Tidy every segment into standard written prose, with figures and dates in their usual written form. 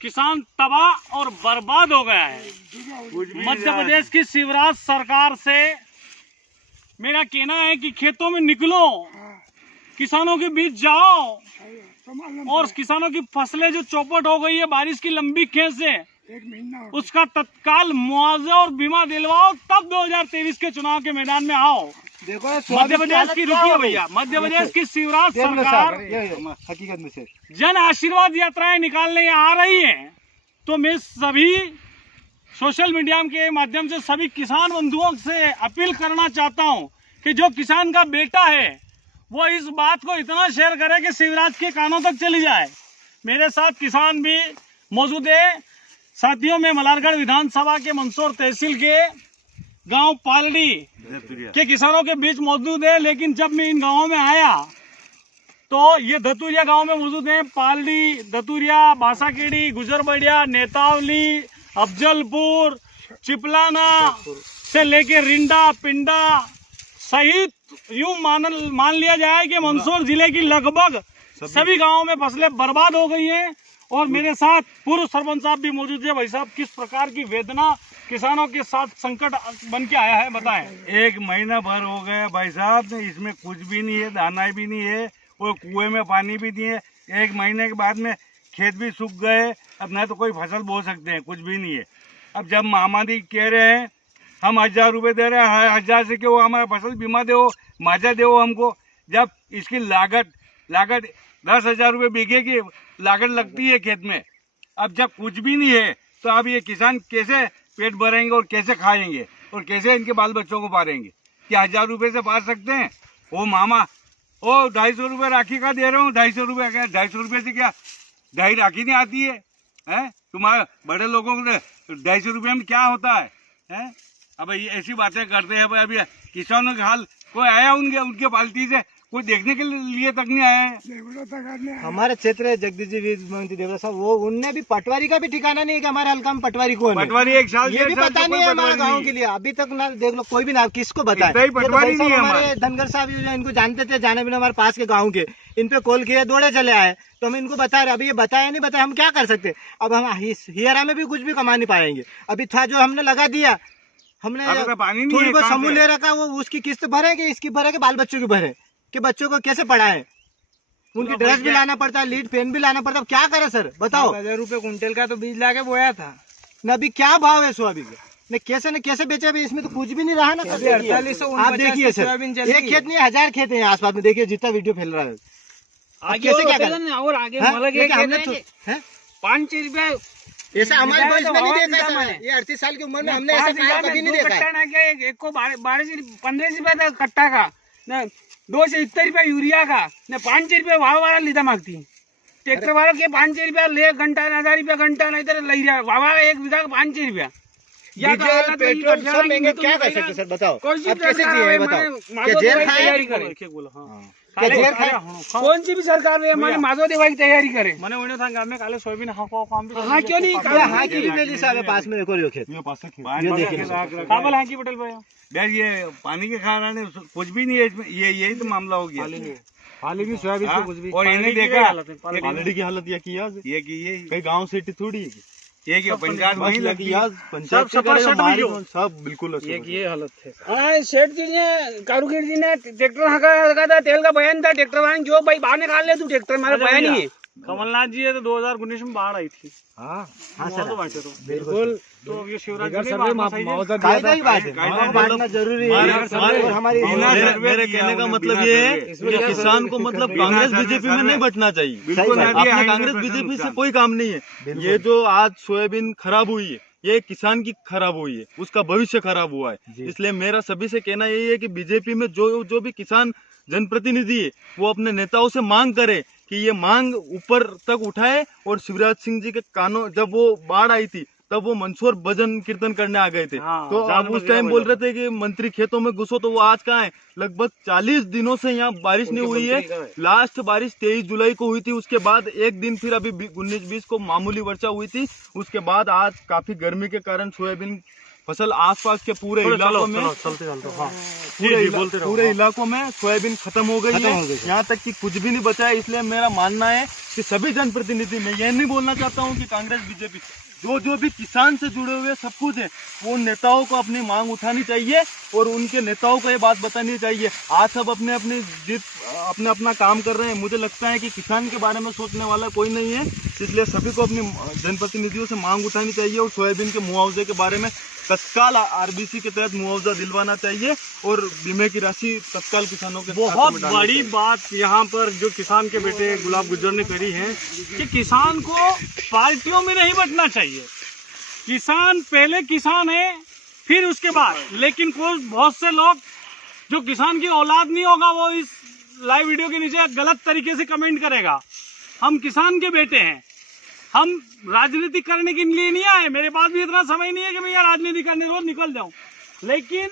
किसान तबाह और बर्बाद हो गया है। मध्य प्रदेश की शिवराज सरकार से मेरा कहना है कि खेतों में निकलो, किसानों के बीच जाओ और किसानों की फसलें जो चौपट हो गई है बारिश की लंबी खेत से, उसका तत्काल मुआवजा और बीमा दिलवाओ, तब 2023 के चुनाव के मैदान में आओ। देखो मध्य प्रदेश की, रुकिए भैया, मध्य प्रदेश की शिवराज सरकार हकीकत में से जन आशीर्वाद यात्राएं निकालने आ रही है, तो मैं सभी सोशल मीडिया के माध्यम से सभी किसान बंधुओं से अपील करना चाहता हूं कि जो किसान का बेटा है वो इस बात को इतना शेयर करे कि शिवराज के कानों तक चली जाए। मेरे साथ किसान भी मौजूद है साथियों। में मलारगढ़ विधानसभा के मंदसौर तहसील के गांव पालड़ी के किसानों के बीच मौजूद है, लेकिन जब मैं इन गांवों में आया तो ये धतुरिया गांव में मौजूद है। पालड़ी, धतुरिया, बासाखेड़ी, गुजरबड़िया, नेतावली, अफजलपुर, चिपलाना से लेके रिंडा, पिंडा सहित यूं मान लिया जाए कि मंदसौर जिले की लगभग सभी गांवों में फसलें बर्बाद हो गई हैं। और मेरे साथ पूर्व सरपंच साहब भी मौजूद है। भाई साहब, किस प्रकार की वेदना किसानों के साथ संकट बन के आया है, बताएं। 1 महीना भर हो गया भाई साहब, इसमें कुछ भी नहीं है, दाना भी नहीं है और कुएं में पानी भी नहीं है। 1 महीने के बाद में खेत भी सूख गए, अब ना तो कोई फसल बो सकते हैं, कुछ भी नहीं है। अब जब मामादी कह रहे हैं हम 1000 रुपये दे रहे हैं, 1000 से क्यों हमारा फसल बीमा दो, मुआवजा दो हमको, जब इसकी लागत 10,000 रुपये बीघे की लागत लगती है खेत में। अब जब कुछ भी नहीं है तो अब ये किसान कैसे पेट भरेंगे और कैसे खाएंगे और कैसे इनके बाल बच्चों को पालेंगे? क्या 1000 रुपये से पाल सकते हैं? ओ मामा, ओ 250 रुपये राखी का दे रहा हूँ, 250 रुपये क्या, 250 रुपये से क्या 2.5 राखी नहीं आती है? तुम्हारे बड़े लोगों को 250 रुपये में क्या होता है? अब ये ऐसी बातें करते हैं भाई। अभी किसानों का हाल कोई आया उनके पालती से कोई देखने के लिए तक नहीं आया है। हमारे क्षेत्र जगदीश जी देवरा साहब, वो उनने भी पटवारी का भी ठिकाना नहीं है कि हमारे हल्का में पटवारी कौन है। पटवारी 1 साल ये भी पता नहीं है हमारे गांव के लिए अभी तक ना। देख लो, कोई भी ना, किसको बताए? पटवारी नहीं है। हमारे धनगर साहब इनको जानते थे, जाने बिना हमारे पास के गाँव के, इन पे कॉल किया, दौड़े चले आए, तो हम इनको बता रहे। अभी ये बताया नहीं, बताया, हम क्या कर सकते? अब हम हियरा में भी कुछ भी कमा नहीं पाएंगे। अभी था जो हमने लगा दिया, हमने थोड़ी बहुत समूह ले रखा, वो उसकी किस्त भरे कि इसकी भरे कि बाल बच्चों की भरे, कि बच्चों को कैसे पढ़ाए? उनकी ड्रेस भी लाना पड़ता है, लीड पेन भी लाना पड़ता है। क्या करे सर, बताओ। 1000 रुपये कुंटल का तो बीज लाके बोया था न। अभी क्या भाव है सोयाबीन का? न कैसे बेचा? अभी इसमें तो कुछ भी नहीं रहा ना। 4800 आप देखिए सर, एक खेत नहीं 1000 खेत है आस पास में। देखिए जितना वीडियो फैल रहा है, कैसे क्या करें? और आगे 5 रुपया ऐसा हमारे वंश में नहीं देखा है। ये 38 साल की उम्र में हमने ऐसा कभी नहीं देखा है। एक को 12 रुपये था कट्टा का, न 2 से 70 रुपया यूरिया का, न 5 रुपये वाव वाला लीधा मांगती ट्रैक्टर वाला के 5 रुपया ले घंटा, 1000 रुपया घंटा, नहीं तो ले रहा वावा 1 बीघा का 5 रुपया। पेट्रोल सब महंगे, क्या कर सकते सर, बताओ। अब कैसे जिए बताओ? जेल तैयारी करे, कौन सी भी सरकार में हमारे माधव देवा की तैयारी करे। मैंने उन्हें था गांव में काले सोयाबीन हाँ क्यों नहीं? हाँ की भी साहब पास में देखो खेत, ये देखिए काबल हाँ की पटेल भाई। ये पानी के कारण कुछ भी नहीं है इसमें, यही तो मामला हो गया। पानी भी सोयाबीन से कुछ भी। और इन्हें देखा ऑलरेडी की हालत ये की ये कई गाँव से थोड़ी है, ये क्या पंचायत वही लगी पंचायत सब बिल्कुल ये हालत है। हाँ, सेठ जी ने कारूगिर जी ने ट्रैक्टर हका था, तेल का बयान था, ट्रैक्टर वाले जो भाई बाहर निकाल ले तू, ट्रैक्टर हमारा बयान ही है। कमलनाथ जी है तो 2019 में बाढ़ आई थी। हाँ सर, तो बिल्कुल। तो ये शिवराज बांटना जरूरी है। हमारी मेरे कहने का मतलब ये है कि किसान को मतलब कांग्रेस बीजेपी में नहीं बंटना चाहिए। अपने कांग्रेस बीजेपी से कोई काम नहीं है। ये जो आज सोयाबीन खराब हुई है, ये किसान की खराब हुई है, उसका भविष्य खराब हुआ है। इसलिए मेरा सभी से कहना यही है कि बीजेपी में जो भी किसान जनप्रतिनिधि है वो अपने नेताओं से मांग करे कि ये मांग ऊपर तक उठाए। और शिवराज सिंह जी के कानों, जब वो बाढ़ आई थी तब वो मंदसौर भजन कीर्तन करने आ गए थे। तो आप उस टाइम बोल रहे थे कि मंत्री खेतों में घुसो, तो वो आज कहाँ है? लगभग 40 दिनों से यहाँ बारिश नहीं हुई है। लास्ट बारिश 23 जुलाई को हुई थी, उसके बाद एक दिन फिर अभी 19-20 को मामूली वर्षा हुई थी। उसके बाद आज काफी गर्मी के कारण सोयाबीन फसल आसपास के पूरे इलाकों में पूरे इलाकों में सोयाबीन खत्म हो गई है। यहाँ तक कि कुछ भी नहीं बचा है। इसलिए मेरा मानना है कि सभी जनप्रतिनिधि, मैं ये नहीं बोलना चाहता हूँ कि कांग्रेस बीजेपी, जो भी किसान से जुड़े हुए सब कुछ है, वो नेताओं को अपनी मांग उठानी चाहिए और उनके नेताओं को ये बात बतानी चाहिए। आज सब अपने अपना काम कर रहे हैं। मुझे लगता है कि किसान के बारे में सोचने वाला कोई नहीं है। इसलिए सभी को अपनी जनप्रतिनिधियों से मांग उठानी चाहिए और सोयाबीन के मुआवजे के बारे में तत्काल आरबीसी के तहत मुआवजा दिलवाना चाहिए और बीमे की राशि तत्काल किसानों के बहुत बड़ी बात यहाँ पर जो किसान के बेटे गुलाब गुज्जर ने करी है कि किसान को पार्टियों में नहीं बंटना चाहिए। किसान पहले किसान है, फिर उसके बाद। लेकिन कोई बहुत से लोग जो किसान की औलाद नहीं होगा वो इस लाइव वीडियो के नीचे गलत तरीके से कमेंट करेगा। हम किसान के बेटे हैं, हम राजनीति करने के लिए नहीं आए। मेरे पास भी इतना समय नहीं है कि मैं यहाँ राजनीति करने रोज निकल जाऊं। लेकिन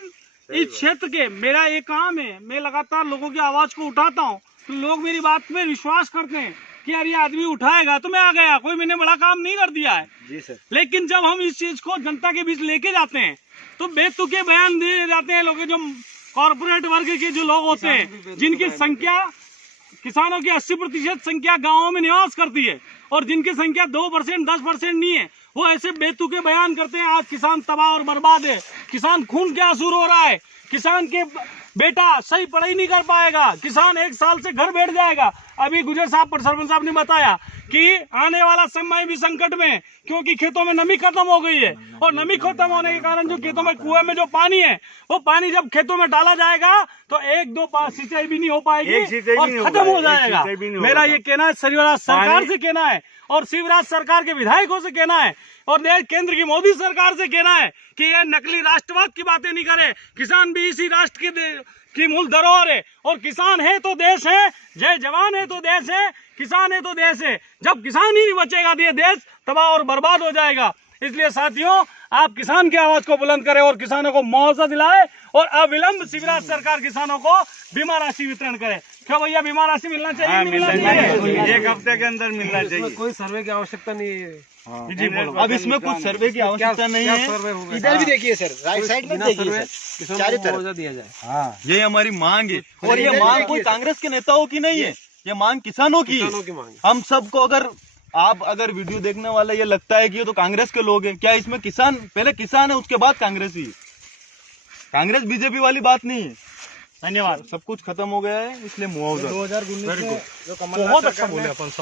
इस क्षेत्र के मेरा एक काम है, मैं लगातार लोगों की आवाज को उठाता हूं, तो लोग मेरी बात में विश्वास करते हैं कि यार ये आदमी उठाएगा तो मैं आ गया, कोई मैंने बड़ा काम नहीं कर दिया है। जी सर। लेकिन जब हम इस चीज को जनता के बीच लेके जाते हैं तो बेतुके बयान दिए जाते हैं। लोग जो कॉर्पोरेट वर्ग के जो लोग होते हैं, जिनकी संख्या किसानों की 80% संख्या गाँवों में निवास करती है और जिनकी संख्या 2% 10% नहीं है, वो ऐसे बेतुके बयान करते हैं। आज किसान तबाह और बर्बाद है, किसान खून के आंसू रो रहा है, किसान के बेटा सही पढ़ाई नहीं कर पाएगा, किसान 1 साल से घर बैठ जाएगा। अभी गुजर साहब सरपंच साहब ने बताया कि आने वाला समय भी संकट में, क्योंकि खेतों में नमी खत्म हो गई है और नमी खत्म होने के कारण जो खेतों में कुएं में जो पानी है, वो पानी जब खेतों में डाला जाएगा तो 1-2 सिंचाई भी नहीं हो पाएगी और खत्म हो जाएगा। मेरा ये कहना है, शिवराज सरकार से कहना है और शिवराज सरकार के विधायकों से कहना है और केंद्र की मोदी सरकार से कहना है कि ये नकली राष्ट्रवाद की बातें नहीं करे। किसान भी इसी राष्ट्र की मूल धरोहर है और किसान है तो देश है, जय जवान है तो देश है, किसान है तो देश है। जब किसान ही नहीं बचेगा तो ये देश तबाह और बर्बाद हो जाएगा। इसलिए साथियों, आप किसान की आवाज को बुलंद करें और किसानों को मुआवजा दिलाए और अविलंब शिवराज सरकार किसानों को बीमा राशि वितरण करे। क्या भैया बीमा राशि मिलना चाहिए? नहीं मिलना चाहिए? 1 हफ्ते के अंदर मिलना चाहिए। कोई सर्वे की आवश्यकता नहीं है। जी बोलो। अब इसमें कुछ सर्वे की आवश्यकता नहीं है। इधर भी देखिए सर, राइट साइड में देखिए सर, चारों तरफ दिया जाए। हाँ, ये हमारी मांग है और ये मांग कोई कांग्रेस के नेताओं की नहीं है, ये मांग किसानों की है। हम सबको अगर वीडियो देखने वाला ये लगता है कि ये तो कांग्रेस के लोग हैं, क्या इसमें किसान पहले किसान है उसके बाद कांग्रेस ही है। कांग्रेस बीजेपी वाली बात नहीं है। धन्यवाद। सब कुछ खत्म हो गया है, इसलिए मुआवजा। 2019 में जो कमलनाथ बहुत अच्छा सरकार बोले ने अपन सब।